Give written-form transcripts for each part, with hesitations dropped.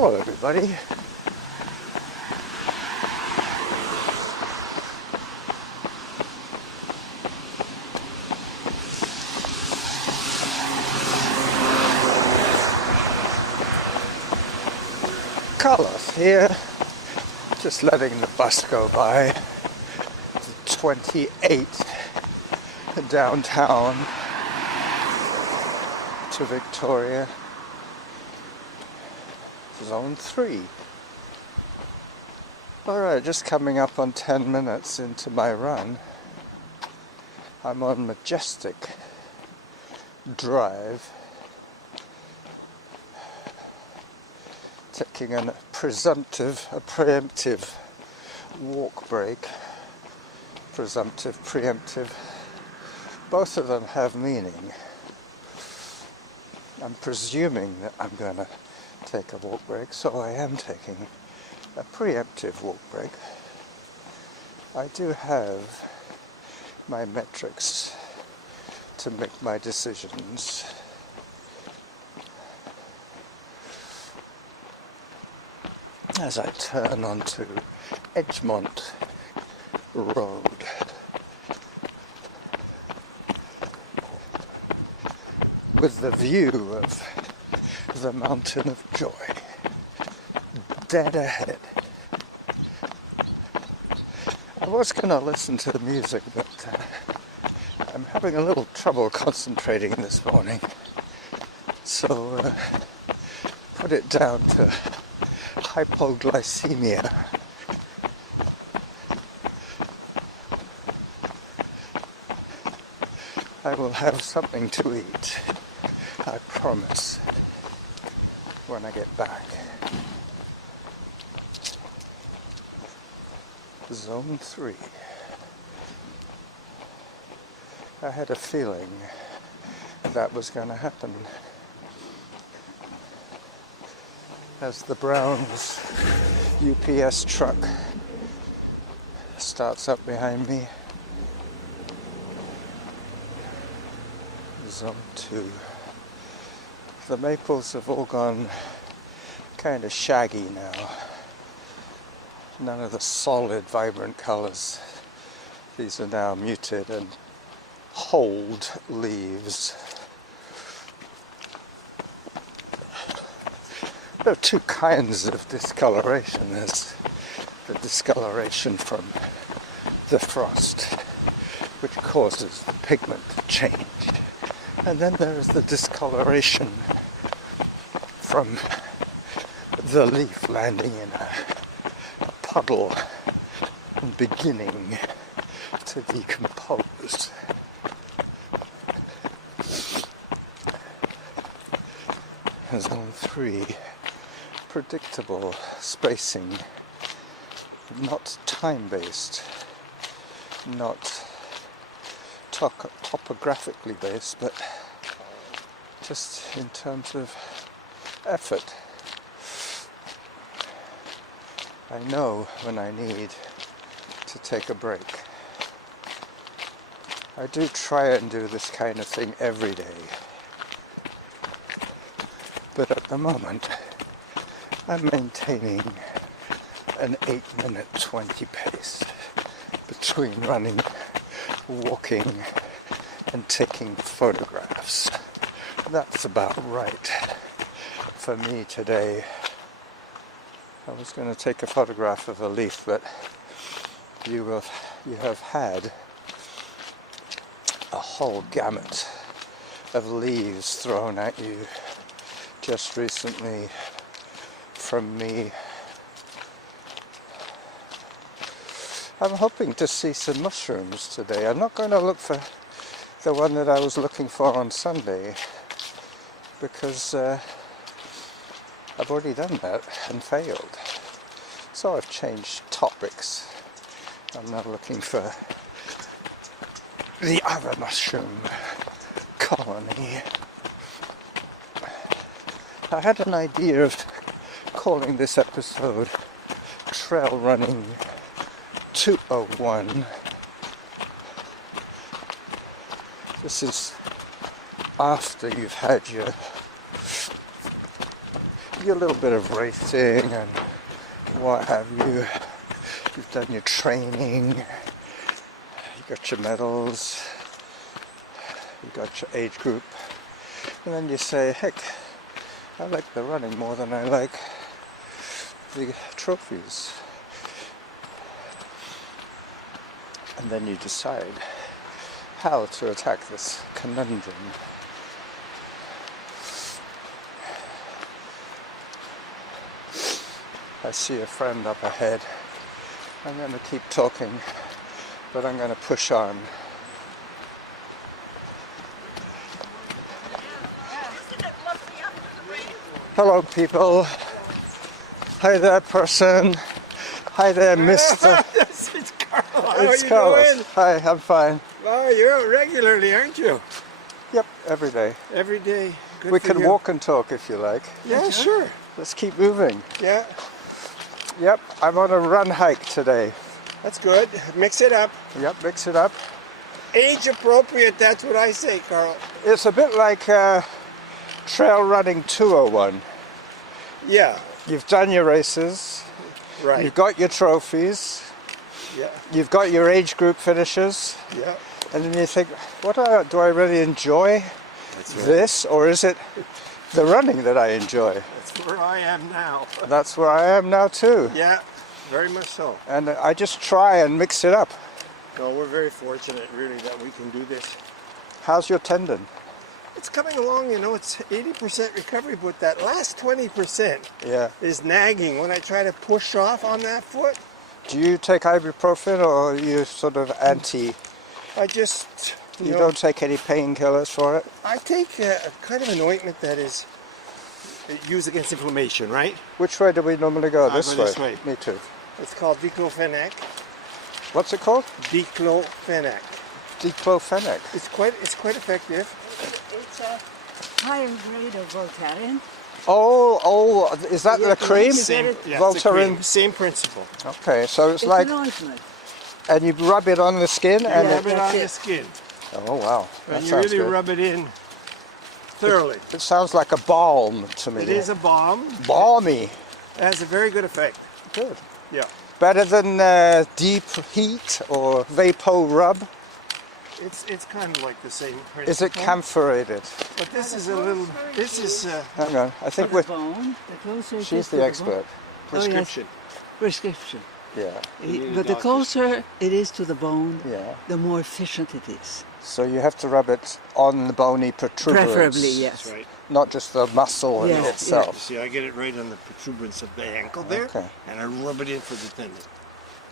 Hello everybody. Carlos here, just letting the bus go by. The 28 downtown to Victoria, Zone 3. Alright, just coming up on 10 minutes into my run. I'm on Majestic Drive, taking a preemptive walk break. Presumptive, preemptive, both of them have meaning. I'm presuming that I'm going to take a walk break, so I am taking a preemptive walk break. I do have my metrics to make my decisions. As I turn onto Edgemont Road. With the view of the Mountain of Joy dead ahead. I was going to listen to the music, but I'm having a little trouble concentrating this morning, so put it down to hypoglycemia. I will have something to eat, I promise, when I get back. Zone 3. I had a feeling that was going to happen. As the Browns UPS truck starts up behind me. Zone 2. The maples have all gone kind of shaggy now. None of the solid, vibrant colours. These are now muted and hold leaves. There are two kinds of discoloration. There's the discoloration from the frost, which causes the pigment to change. And then there is the discoloration from the leaf landing in a puddle and beginning to decompose. Zone 3, predictable spacing, not time-based, not topographically based, but just in terms of effort. I know when I need to take a break. I do try and do this kind of thing every day, but at the moment I'm maintaining an 8-minute 20 pace between running, walking and taking photographs. That's about right for me today. I was going to take a photograph of a leaf, but you have had a whole gamut of leaves thrown at you just recently from me. I'm hoping to see some mushrooms today. I'm not going to look for the one that I was looking for on Sunday, because I've already done that and failed. So I've changed topics. I'm now looking for the other mushroom colony. I had an idea of calling this episode Trail Running 201. This is after you've had your little bit of racing and what have you. You've done your training, you got your medals, you got your age group, and then you say, heck, I like the running more than I like the trophies. And then you decide how to attack this conundrum. I see a friend up ahead. I'm going to keep talking, but I'm going to push on. Hello people. Hi there person. Hi there Mr. It's Carl. It's Carlos. Hi, I'm fine. Oh, you're out regularly, aren't you? Yep, every day. Every day. Good We for can you. walk and talk if you like. Yeah, sure. Let's keep moving. Yeah, Yep, I'm on a run hike today. that's good. Mix it up. Yep, mix it up. Age appropriate, that's what I say, Carl. It's a bit like Trail Running 201. Yeah, You've done your races, right. you've got your trophies, Yeah, you've got your age group finishes, yeah. and then you think, do I really enjoy That's right. this, or is it the running that I enjoy? That's where I am now. That's where I am now too. Yeah, very much so. And I just try and mix it up. No, we're very fortunate, really, that we can do this. How's your tendon? It's coming along, you know, it's 80% recovery, but that last 20% Yeah. is nagging when I try to push off on that foot. Do you take ibuprofen, or are you sort of anti? I just, You don't take any painkillers for it? I take a kind of an ointment that is used against inflammation, right? Which way do we normally go? I This go way? this way. Me too. It's called diclofenac. What's it called? Diclofenac. Diclofenac. It's quite effective. It's a higher grade of Voltaren. Oh, is that the cream? Same. Voltaren. Same principle. Okay, so it's It's like, an ointment. and you rub it on the skin, You and rub it That's on it. the skin, oh wow, that and you sounds really good. rub it in thoroughly. It sounds like a balm to me. It is a balm. Balmy. It has a very good effect. Good. Yeah. Better than deep heat or vapor rub. It's kind of like the same principle. Is it camphorated? But this is a little. This is Hang on, I think The bone, the closer it is she's to the bone- expert. prescription. Prescription. Yeah, But the closer it is to the bone, yeah. the more efficient it is. So you have to rub it on the bony protuberance. Preferably, yes. That's right. Not just the muscle in Yes, You itself. see, I get it right on the protuberance of the ankle there, Okay. and I rub it in for the tendon.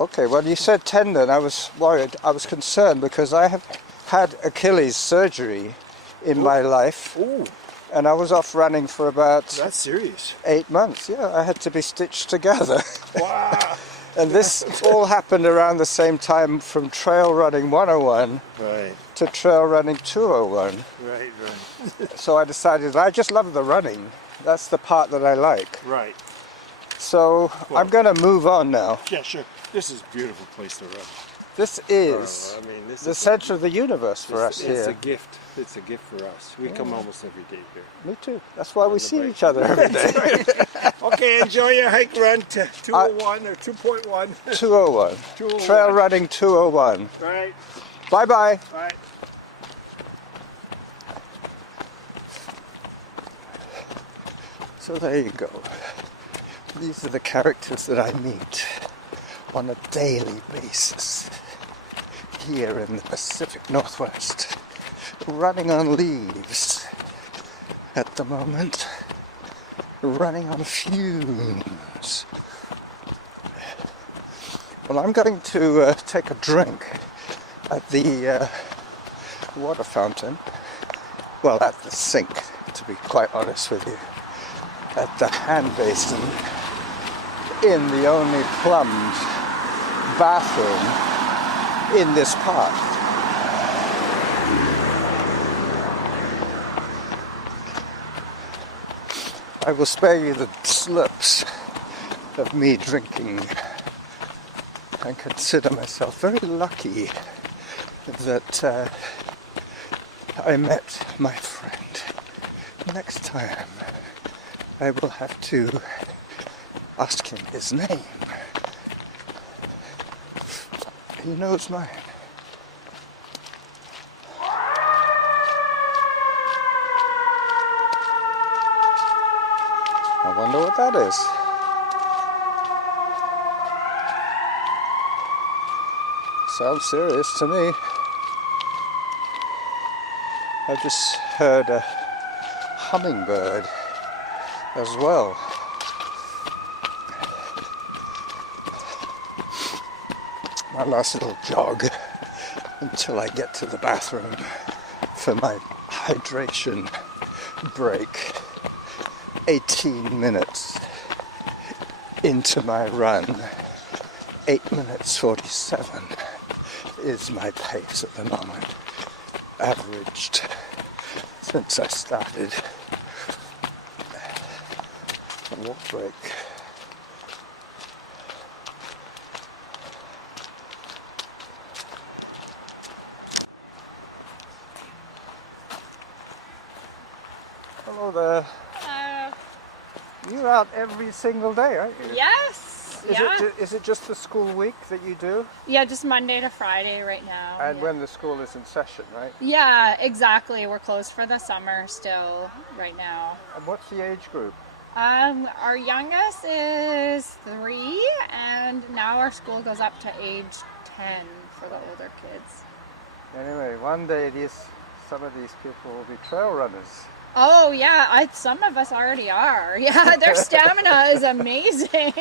Okay, well you said tendon, I was worried, I was concerned because I have had Achilles surgery in my life, Oh, and I was off running for about that's serious. 8 months. Yeah, I had to be stitched together. Wow. And this all happened around the same time, from trail running 101 Right, to trail running 201. right, right. So I decided I just love the running. That's the part that I like. Right. So I'm going to move on now. Yeah, sure. This is a beautiful place to run. This is I mean, this the is center of the universe for us it's here. a gift. It's a gift for us. We come almost every day here. Me too. That's why we the see bike. each other every day. Okay, enjoy your hike run to 201 or 2.1. 201. 201. Trail running 201. Right, Bye-bye. right. So there you go. These are the characters that I meet on a daily basis here in the Pacific Northwest, running on leaves at the moment, running on fumes. Well, I'm going to take a drink at the water fountain, well, at the sink, to be quite honest with you, at the hand basin in the only plumbed bathroom in this park. I will spare you the slurps of me drinking and consider myself very lucky that I met my friend. Next time I will have to ask him his name. He knows mine. I wonder what that is. Sounds serious to me. I just heard a hummingbird as well. My last little jog until I get to the bathroom for my hydration break. 18 minutes into my run. 8 minutes 47 is my pace at the moment. Averaged since I started a walk break. Hello there. Hello. You're out every single day, aren't you? Yes. Is it just the school week that you do? Yeah, just Monday to Friday right now. And yeah. when the school is in session, right? Yeah, exactly. We're closed for the summer still right now. And what's the age group? Our youngest is 3, and now our school goes up to age 10 for the older kids. Anyway, one day some of these people will be trail runners. Oh yeah, some of us already are. Yeah, their stamina is amazing.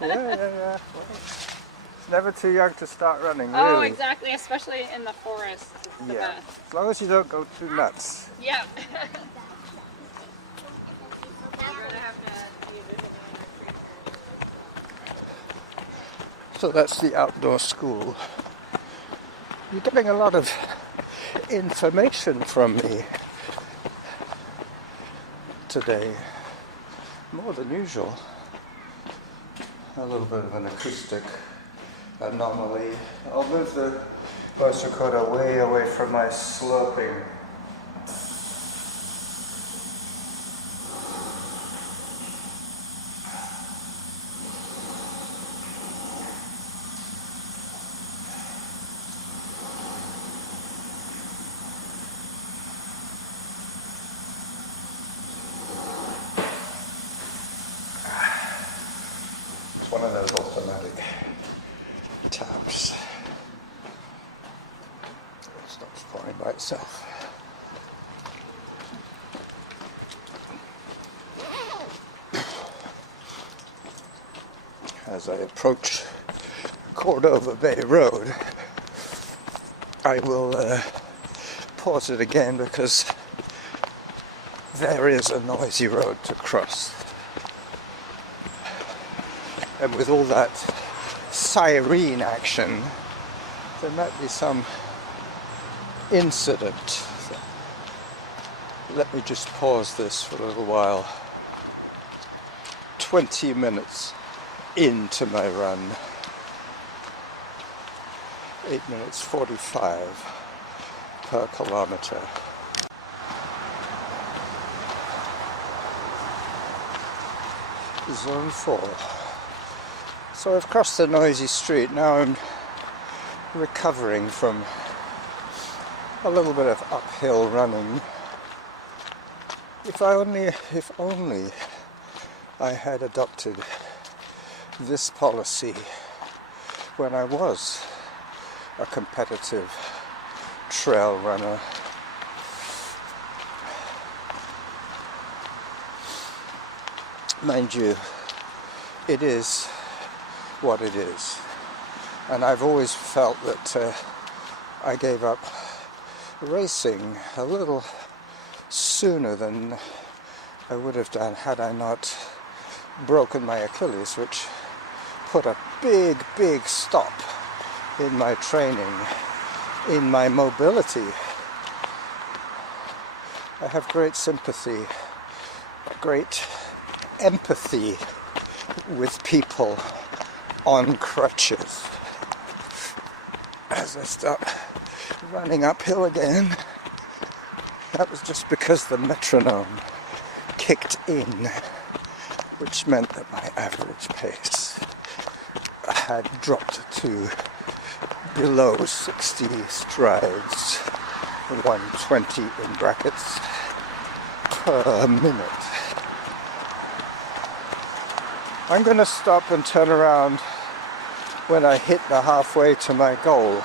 Yeah. Well, it's never too young to start running, really. Oh, exactly, especially in the forest. It's the best. As long as you don't go too nuts. Yeah. So that's the outdoor school. You're getting a lot of information from me today, more than usual. A little bit of an acoustic anomaly. I'll move the voice recorder way away from my sloping. One of those automatic taps. It stops pouring by itself. As I approach Cordova Bay Road, I will pause it again because there is a noisy road to cross. And with all that siren action, there might be some incident. Let me just pause this for a little while. 20 minutes into my run. 8 minutes 45 per kilometer. Zone 4. So I've crossed the noisy street. Now I'm recovering from a little bit of uphill running. If only I had adopted this policy when I was a competitive trail runner. Mind you, it is what it is, and I've always felt that I gave up racing a little sooner than I would have done had I not broken my Achilles, which put a big stop in my training, in my mobility. I have great sympathy, great empathy with people on crutches. As I start running uphill again, that was just because the metronome kicked in which meant that my average pace had dropped to below 60 strides, 120 in brackets, per minute. I'm going to stop and turn around when I hit the halfway to my goal.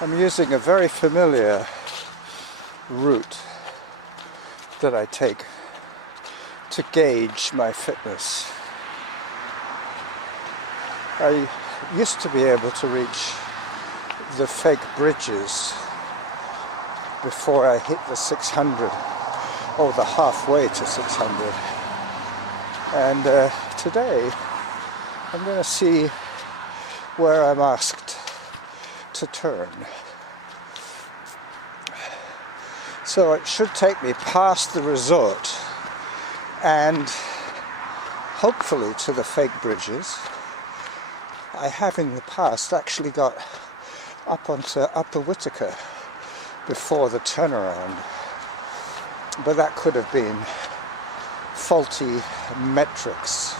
I'm using a very familiar route that I take to gauge my fitness. I used to be able to reach the fake bridges before I hit the 600, or the halfway to 600. And today I'm going to see where I'm asked to turn. So it should take me past the resort and hopefully to the fake bridges. I have in the past actually got up onto Upper Whittaker before the turnaround, but that could have been faulty metrics.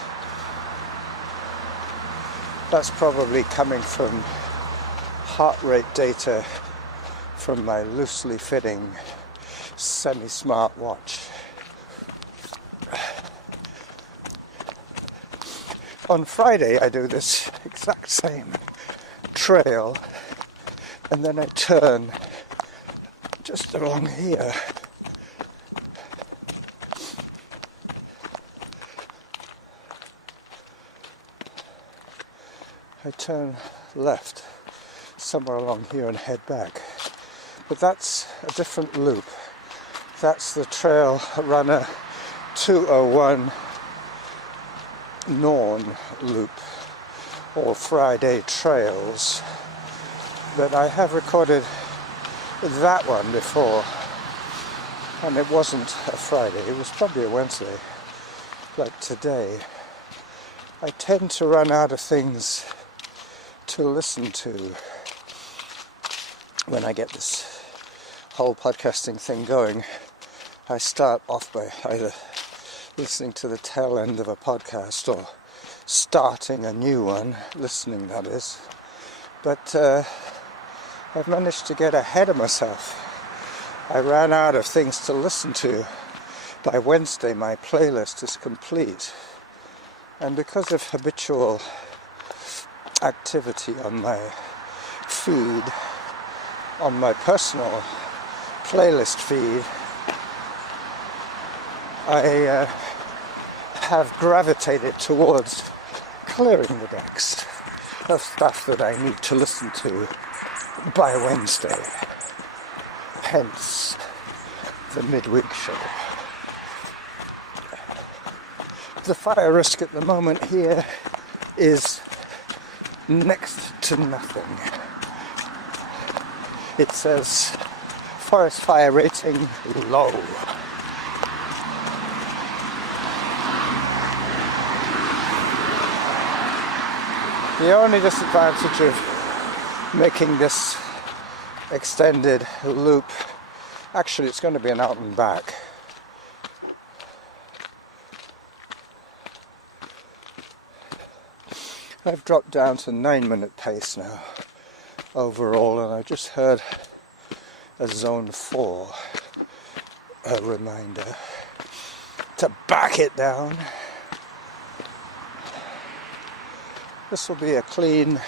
That's probably coming from heart rate data from my loosely fitting semi-smart watch. On Friday I do this exact same trail and then I turn just along here. I turn left somewhere along here and head back. But that's a different loop. That's the Trail Runner 201 Norn loop, or Friday trails. But I have recorded that one before, and it wasn't a Friday, it was probably a Wednesday, like today. I tend to run out of things to listen to when I get this whole podcasting thing going. I start off by either listening to the tail end of a podcast or starting a new one, listening that is. But I've managed to get ahead of myself. I ran out of things to listen to. By Wednesday my playlist is complete. And because of habitual activity on my feed, on my personal playlist feed, I have gravitated towards clearing the decks of stuff that I need to listen to by Wednesday. Hence the midweek show. The fire risk at the moment here is next to nothing. It says forest fire rating low. The only disadvantage of making this extended loop, actually it's going to be an out and back. I've dropped down to 9-minute pace now overall, and I just heard a zone 4 a reminder to back it down. This will be a clean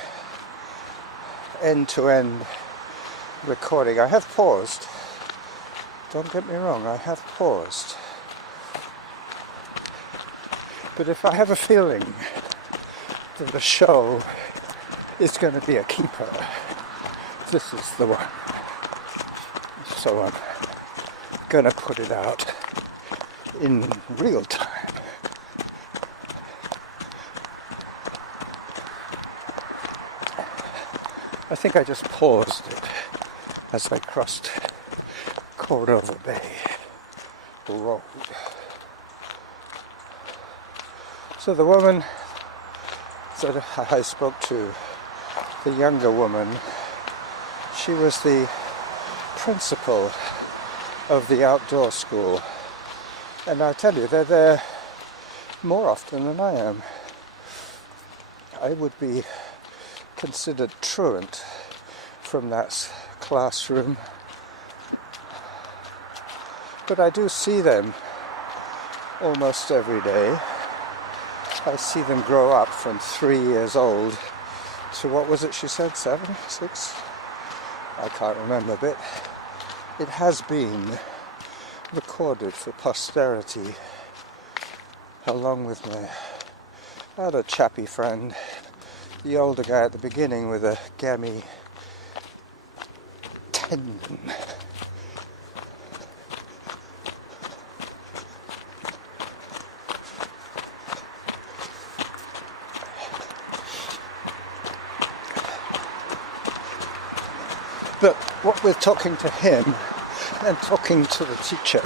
end-to-end recording. I have paused, don't get me wrong, I have paused, but if I have a feeling that the show is going to be a keeper, this is the one. So I'm going to put it out in real time. I think I just paused it as I crossed Cordova Bay Road. So the woman that I spoke to, the younger woman, she was the principal of the outdoor school And I tell you, they're there more often than I am. I would be considered truant from that classroom, but I do see them almost every day. I see them grow up from 3 years old to, what was it she said, 7, 6? I can't remember, but it has been recorded for posterity, along with my other chappy friend, the older guy at the beginning with a gammy tendon. But what with talking to him and talking to the teacher,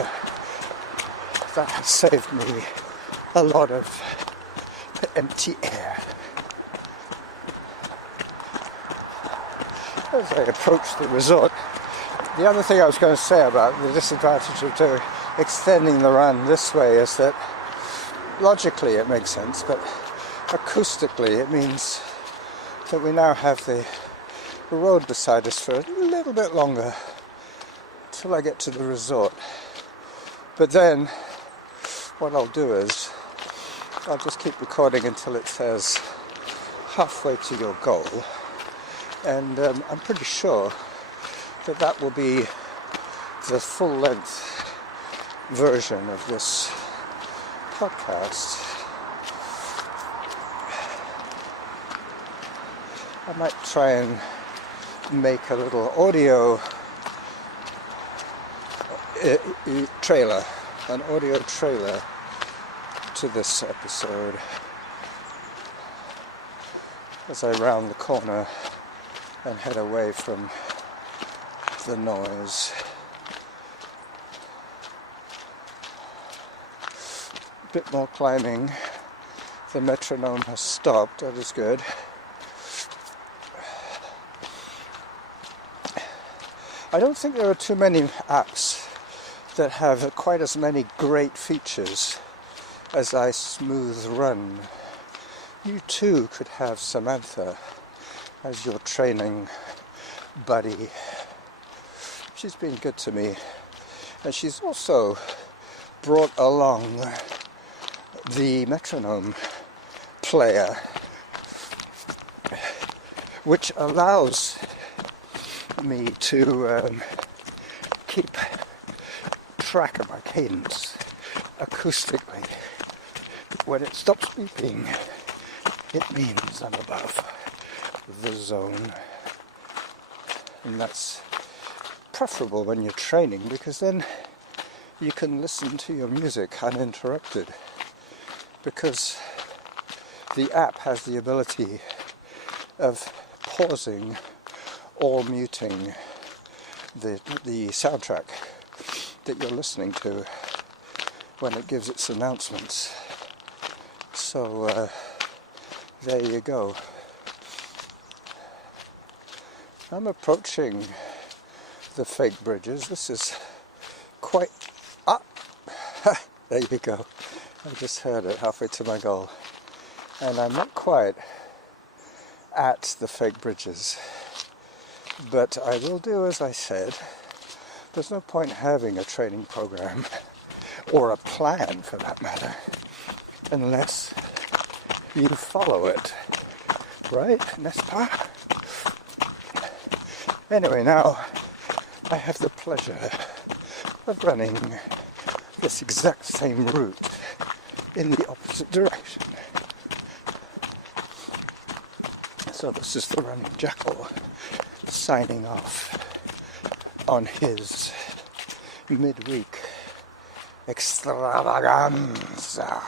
that has saved me a lot of empty air. As I approach the resort, the other thing I was going to say about the disadvantage of extending the run this way is that logically it makes sense, but acoustically it means that we now have the road beside us for a little bit longer till I get to the resort. But then what I'll do is I'll just keep recording until it says halfway to your goal, and I'm pretty sure that that will be the full-length version of this podcast. I might try and make a little audio trailer, an audio trailer to this episode as I round the corner and head away from the noise. A bit more climbing. The metronome has stopped, that is good. I don't think there are too many apps that have quite as many great features as iSmoothRun. You too could have Samantha as your training buddy. She's been good to me, and she's also brought along the metronome player, which allows me to keep track of my cadence acoustically. When it stops beeping, it means I'm above the zone, and that's preferable when you're training, because then you can listen to your music uninterrupted, because the app has the ability of pausing or muting the soundtrack that you're listening to when it gives its announcements. So there you go. I'm approaching the fake bridges. This is quite up. There you go. I just heard it halfway to my goal. And I'm not quite at the fake bridges. But I will do as I said. There's no point having a training program, or a plan for that matter, unless you follow it. Right? N'est-ce pas? Anyway, now I have the pleasure of running this exact same route in the opposite direction. So this is the Running Jackal signing off on his Midweek Extravaganza.